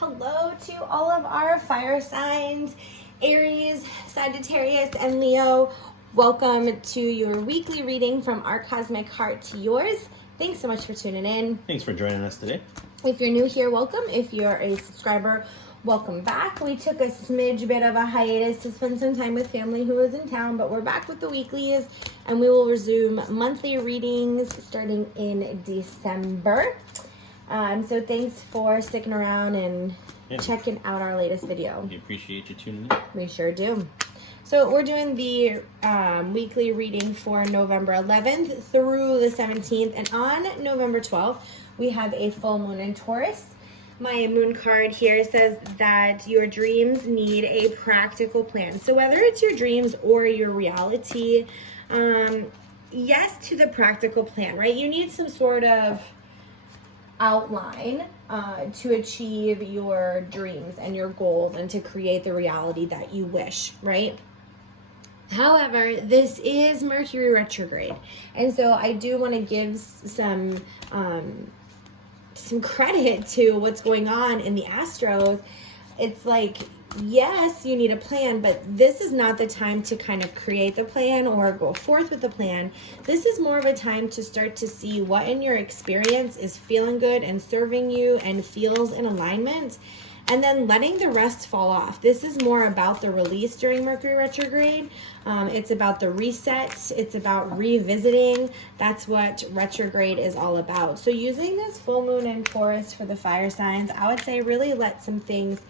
Hello to all of our fire signs, Aries, Sagittarius, and Leo. Welcome to your weekly reading from our cosmic heart to yours. Thanks so much for tuning in. Thanks for joining us today. If you're new here, welcome. If you're a subscriber, welcome back. We took a smidge bit of a hiatus to spend some time with family who was in town, but we're back with the weeklies, and we will resume monthly readings starting in December. So thanks for sticking around and checking out our latest video. We appreciate you tuning in. We sure do. So we're doing the weekly reading for November 11th through the 17th. And on November 12th, we have a full moon in Taurus. My moon card here says that your dreams need a practical plan. So whether it's your dreams or your reality, yes to the practical plan, right? You need some sort of outline to achieve your dreams and your goals and to create the reality that you wish, right? However, this is Mercury retrograde, and so I do want to give some credit to what's going on in the Astros. It's like, yes, you need a plan, but this is not the time to kind of create the plan or go forth with the plan. This is more of a time to start to see what in your experience is feeling good and serving you and feels in alignment, and then letting the rest fall off. This is more about the release during Mercury retrograde. It's about the reset. It's about revisiting. That's what retrograde is all about. So using this full moon in Taurus for the fire signs, I would say really let some things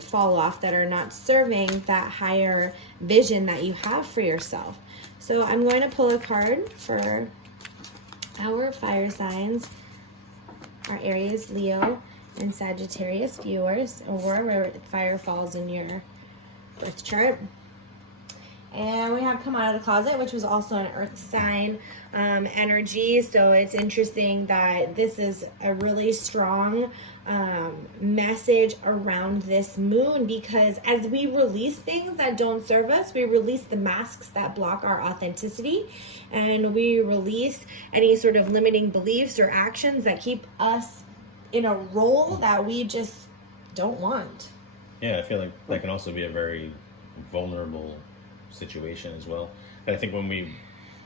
fall off that are not serving that higher vision that you have for yourself. So I'm going to pull a card for our fire signs, our Aries, Leo, and Sagittarius viewers, or where fire falls in your birth chart. And we have come out of the closet, which was also an earth sign energy. So it's interesting that this is a really strong message around this moon, because as we release things that don't serve us, we release the masks that block our authenticity, and we release any sort of limiting beliefs or actions that keep us in a role that we just don't want. Yeah, I feel like that can also be a very vulnerable situation as well. And I think when we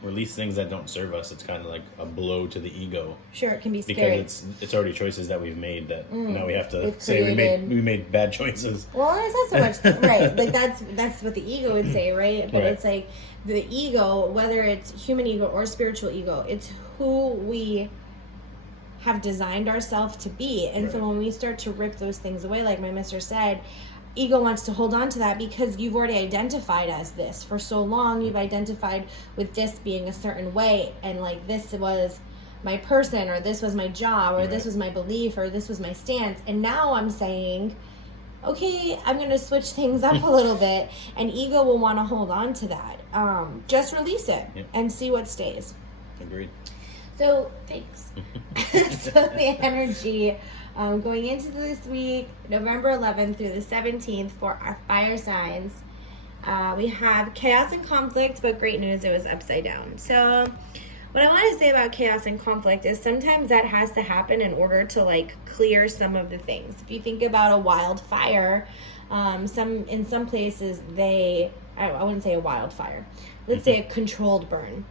release things that don't serve us, it's kind of like a blow to the ego. Sure, it can be scary. Because it's already choices that we've made that now we have to say we made bad choices. Well, it's not so much right. Like that's what the ego would say, right? But It's like the ego, whether it's human ego or spiritual ego, it's who we have designed ourselves to be. And so when we start to rip those things away, like my mister said, ego wants to hold on to that because you've already identified as this for so long. You've identified with this being a certain way, and like this was my person, or this was my job, or this was my belief, or this was my stance. And now I'm saying, okay, I'm going to switch things up a little bit, and ego will want to hold on to that. Just release it and see what stays. Agreed. So, thanks. So the energy going into this week, November 11th through the 17th for our fire signs, we have chaos and conflict, but great news, it was upside down. So what I want to say about chaos and conflict is sometimes that has to happen in order to like clear some of the things. If you think about a wildfire, in some places I wouldn't say a wildfire, let's say a controlled burn.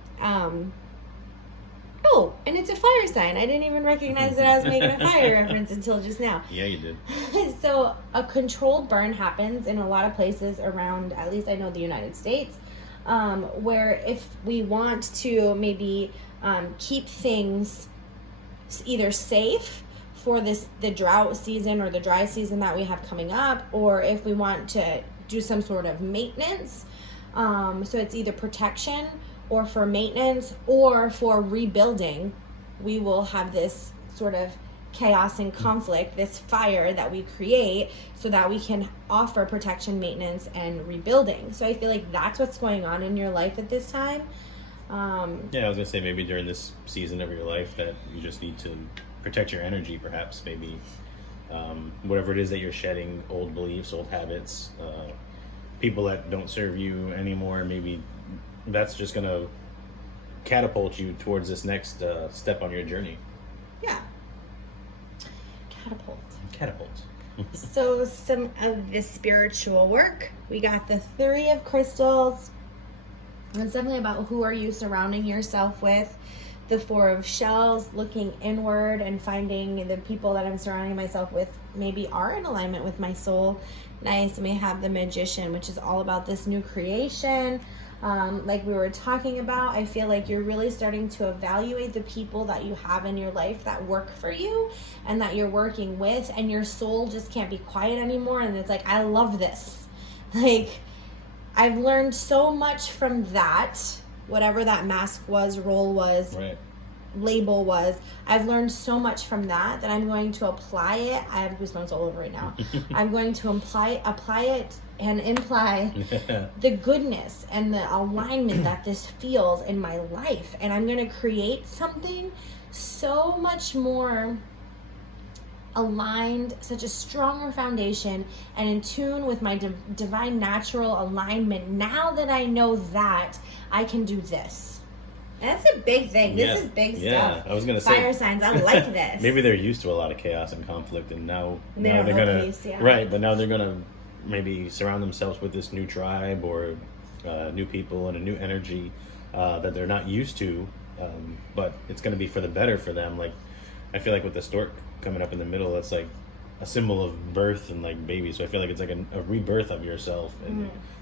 Oh, and it's a fire sign. I didn't even recognize that I was making a fire reference until just now. Yeah, you did. So a controlled burn happens in a lot of places around, at least I know the United States, where if we want to maybe keep things either safe for the drought season or the dry season that we have coming up, or if we want to do some sort of maintenance, so it's either protection or for maintenance or for rebuilding, we will have this sort of chaos and conflict, this fire that we create so that we can offer protection, maintenance, and rebuilding. So I feel like that's what's going on in your life at this time. Yeah, I was going to say maybe during this season of your life that you just need to protect your energy, perhaps, maybe whatever it is that you're shedding, old beliefs, old habits, people that don't serve you anymore, maybe that's just going to catapult you towards this next step on your journey. Yeah. Catapult. So some of the spiritual work. We got the 3 of crystals. It's definitely about who are you surrounding yourself with. The 4 of shells, looking inward and finding the people that I'm surrounding myself with maybe are in alignment with my soul. Nice. And we have the Magician, which is all about this new creation. Like we were talking about, I feel like you're really starting to evaluate the people that you have in your life that work for you and that you're working with, and your soul just can't be quiet anymore. And it's like, I love this. Like, I've learned so much from that, whatever that mask was, role was, right. label was. I've learned so much from that I'm going to apply it. I have goosebumps all over right now. I'm going to apply it and imply the goodness and the alignment that this feels in my life. And I'm going to create something so much more aligned, such a stronger foundation, and in tune with my divine natural alignment. Now that I know that, I can do this. That's a big thing. This is big stuff. Yeah, I was going to say. Fire signs, I like this. Maybe they're used to a lot of chaos and conflict, and now they're know going peace, to... Right, but now they're going to maybe surround themselves with this new tribe or new people and a new energy that they're not used to, but it's going to be for the better for them. Like, I feel like with the stork coming up in the middle, that's like a symbol of birth and like baby. So I feel like it's like a rebirth of yourself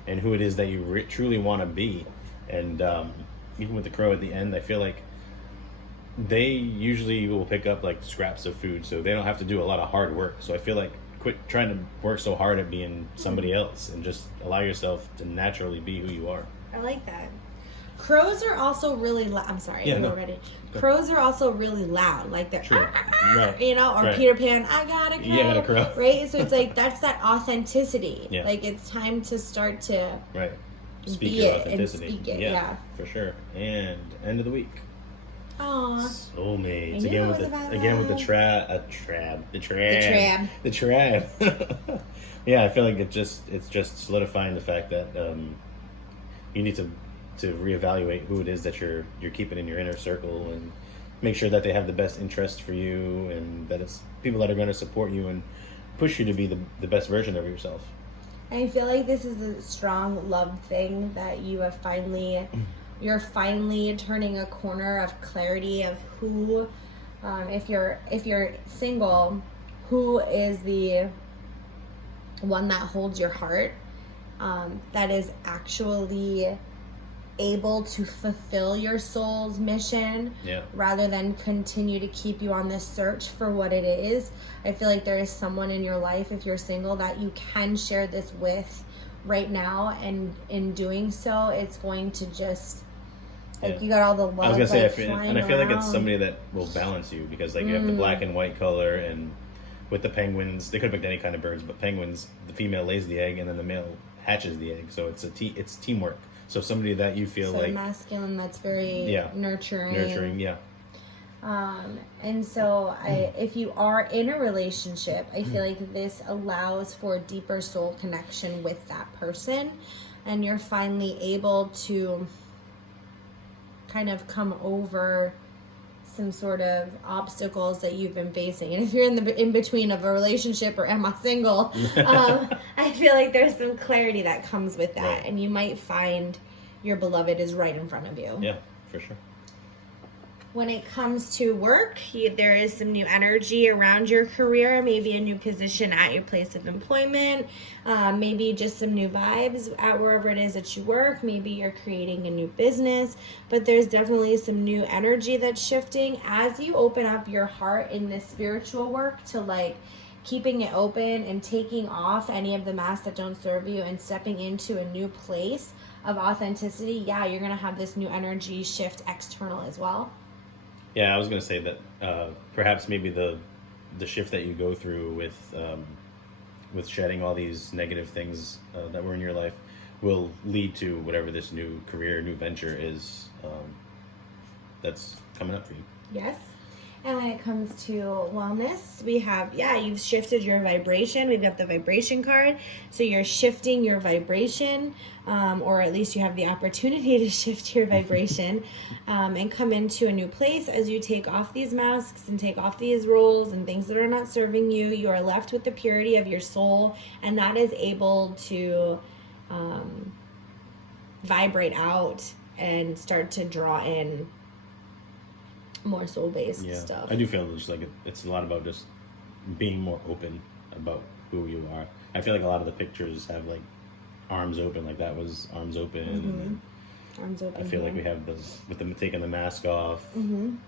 and who it is that you truly want to be. And even with the crow at the end, I feel like they usually will pick up like scraps of food, so they don't have to do a lot of hard work. So I feel like quit trying to work so hard at being somebody else and just allow yourself to naturally be who you are. I like that. Crows are also really loud. I'm sorry, yeah, no. Ready. Crows are also really loud, like they're, right. You know, or right. Peter Pan, I got a crow. Yeah, I got a crow. Right? So it's like, that's that authenticity. Yeah. Like, it's time to start to speak be your it authenticity. and speak it. Yeah. For sure. And end of the week. Aww. Soulmates. Again with the trab. Yeah, I feel like it's just solidifying the fact that you need to reevaluate who it is that you're keeping in your inner circle and make sure that they have the best interest for you and that it's people that are going to support you and push you to be the best version of yourself. I feel like this is a strong love thing that you have you're finally turning a corner of clarity of who, if you're single, who is the one that holds your heart, that is actually able to fulfill your soul's mission, rather than continue to keep you on this search for what it is. I feel like there is someone in your life, if you're single, that you can share this with right now, and in doing so, it's going to just you got all the love. I was gonna say, I feel like it's around. somebody that will balance you, because like you have the black and white color, and with the penguins, they could have picked any kind of birds, but penguins, the female lays the egg and then the male hatches the egg, so it's teamwork. So somebody that you feel like masculine, that's very nurturing. And so if you are in a relationship, I feel like this allows for deeper soul connection with that person, and you're finally able to kind of come over some sort of obstacles that you've been facing. And if you're in between of a relationship or am I single, I feel like there's some clarity that comes with that, and you might find your beloved is right in front of you. Yeah, for sure. When it comes to work, there is some new energy around your career, maybe a new position at your place of employment, maybe just some new vibes at wherever it is that you work. Maybe you're creating a new business, but there's definitely some new energy that's shifting as you open up your heart in this spiritual work to like keeping it open and taking off any of the masks that don't serve you and stepping into a new place of authenticity. Yeah, you're going to have this new energy shift external as well. Yeah, I was going to say that perhaps maybe the shift that you go through with shedding all these negative things that were in your life will lead to whatever this new career, new venture is that's coming up for you. Yes. And when it comes to wellness, we have, you've shifted your vibration. We've got the vibration card. So you're shifting your vibration, or at least you have the opportunity to shift your vibration and come into a new place as you take off these masks and take off these roles and things that are not serving you. You are left with the purity of your soul, and that is able to vibrate out and start to draw in more soul-based stuff. I do feel just like it's a lot about just being more open about who you are. I feel like a lot of the pictures have like arms open, like that was arms open. Arms open. I feel like we have those with them taking the mask off. And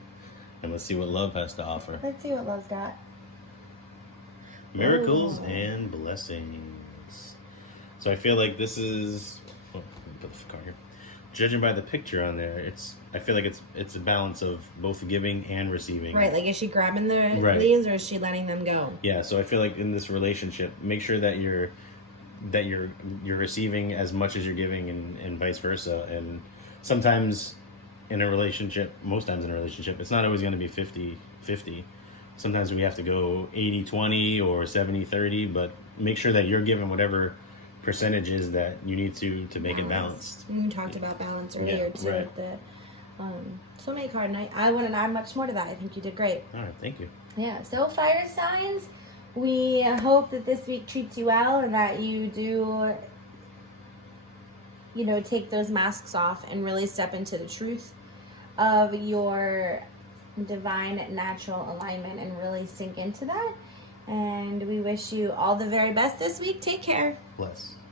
let's see what love has to offer. Let's see what love's got. Miracles and blessings. So I feel like this is. Oh, let me put the card here. Judging by the picture on there, I feel like it's a balance of both giving and receiving. Right, like is she grabbing the leaves or is she letting them go? Yeah, so I feel like in this relationship, make sure that you're receiving as much as you're giving and vice versa. And sometimes in a relationship, most times in a relationship, it's not always going to be 50-50. Sometimes we have to go 80-20 or 70-30, but make sure that you're giving whatever percentages that you need to make it balanced. We talked about balance earlier too with the soulmate card, and I wouldn't add much more to that. I think you did great. All right, thank you. Yeah, so fire signs, we hope that this week treats you well and that you do, take those masks off and really step into the truth of your divine natural alignment and really sink into that. And we wish you all the very best this week. Take care. Bless.